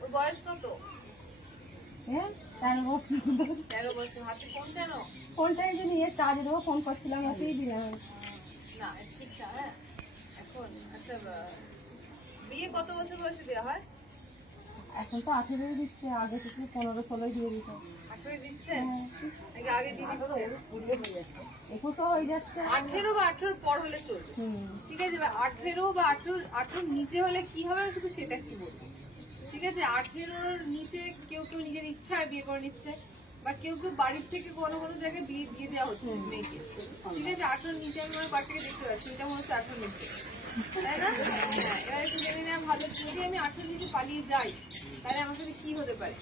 ওর বয়স কত? হ্যাঁ তেরো বছর। তেরো বছর। হাতে ফোন কেন? ফোনটা এই যে নিয়ে চার্জ দেবো ফোন করছিলাম দিলাম না ঠিকঠাক হ্যাঁ। এখন আচ্ছা বিয়ে কত বছর বয়সে দেওয়া হয়? এখন তো আঠেরোই দিচ্ছে আগে থেকে পনেরো ষোলোই দিয়ে দিত হ্যাঁ, একুশও হয়ে যাচ্ছে। আঠেরো বা আঠেরোর পর হলে চলবে। ঠিক আছে আঠেরো বা আঠেরো আঠেরোর নিচে হলে কি হবে? শুধু সেটা কি বলব? ঠিক আছে আঠেরোর নিচে কেউ কেউ নিজের ইচ্ছায় বিয়ে করে নিচ্ছে। বা কেউ কেউ বাড়ির থেকে কোনো কোনো জায়গায় বিয়ে দিয়ে দেওয়া হচ্ছে মেয়েকে। ঠিক আছে? আঠেরোর নিচে আমি আমার বাড়ি থেকে দেখতে পাচ্ছি এটা মনে হচ্ছে আঠেরোর নিচে। তাই না? হ্যাঁ এবার একটু জেনে নেওয়া ভালো। যদি আমি আঠেরোর নিচে পালিয়ে যাই তাহলে আমার সাথে কি হতে পারে?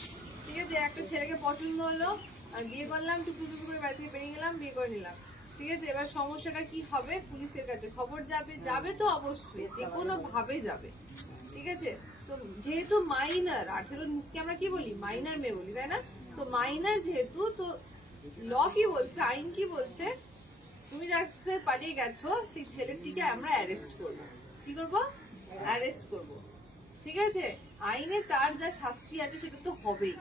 ঠিক আছে? একটা ছেলেকে পছন্দ হলো আর বিয়ে করলাম টুকু টুকু করে বাড়ি থেকে বেরিয়ে গেলাম বিয়ে করে নিলাম। ঠিক আছে? এবার সমস্যাটা কি হবে পুলিশের কাছে? খবর যাবে? যাবে তো অবশ্যই যে কোনো ভাবে যাবে। ঠিক আছে? তো যেহেতু মাইনার আঠেরো নিচকে আমরা কি বলি? মাইনার মেয়ে বলি, তাই না? তো মাইনার যেহেতু, তো ল কি বলছে? আইন কি বলছে? তুমি যার পালিয়ে গেছো, সেই ছেলেটিকে আমরা অ্যারেস্ট করব। কি করব? অ্যারেস্ট করব। ঠিক আছে? আইনে তার যা শাস্তি আছে, সেটা তো হবেই।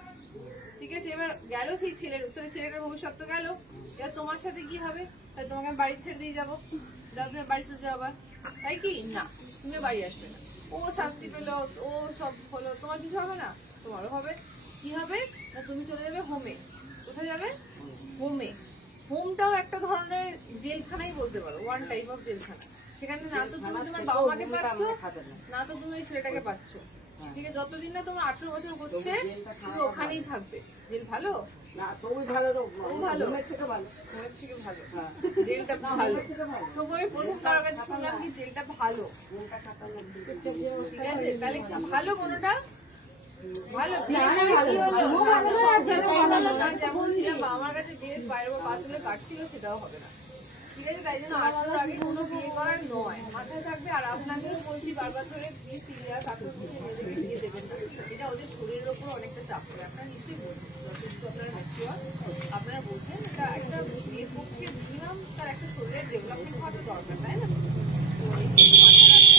ঠিক আছে? এবার গেল সেই ছেলের ছেলেটার ভবিষ্যৎ তো গেল। এবার তোমার সাথে কি হবে? তাই তোমাকে আমি বাড়ি ছেড়ে দিয়ে যাব। যাও, তুমি বাড়ি ছেড়ে আবার। তাই কি? না, তুমি বাড়ি আসবে না। ও শাস্তি পেল ও সব হলো। তোমার কিছু হবে না? তোমারও হবে। কি হবে? না তুমি চলে যাবে হোমে কোথায় যাবে? হোমে হোমটাও একটা ধরনের জেলখানাই বলতে পারো ওয়ান টাইপ অফ জেলখানা। সেখানে না তো তুমি তোমার বাবা মাকে পাচ্ছ না তো তুমি ওই ছেলেটাকে পাচ্ছ। ঠিক আছে যতদিন না তোমার আঠারো বছর হচ্ছে তুমি ওখানেই থাকবে। জেল ভালো? ভালো ভালো? থেকে ভালো। ঘুমের থেকে ভালো। হ্যাঁ। জেলটা ভালো। তবু আমি প্রথম কারোর কাছে শুনলাম কি জেলটা ভালো। ঠিক আছে তাহলে কি ভালো কোনোটা? ভালো। না, বিয়ে না, করে কি ভালো। হলো? ভালো না, আছে, যেন ভালো ভালো। না। না, যেমন ছিলাম আমার কাছে বিয়ে বাইরে বাথরুমে কাটছিল সেটাও হবে না। ঠিক আছে তাই জন্য আঠারোর আগে কোনো বিয়ে করার নয়। মাথায় থাকবে আর আপনাদেরও বলছি বারবার ধরে প্লিজ সিরিয়াস আপনার নিজেকে হবে না এটা ওদের শরীরের ওপর অনেকটা চাপ পড়ে। আপনারা নিশ্চয়ই বলছেন, যথেষ্ট আপনারা ম্যাচিওর আপনারা বলছেন এটা একটা মেয়ের পক্ষে মিনিমাম তার একটা শরীরের ডেভেলপমেন্ট হওয়াটা দরকার, তাই না? তো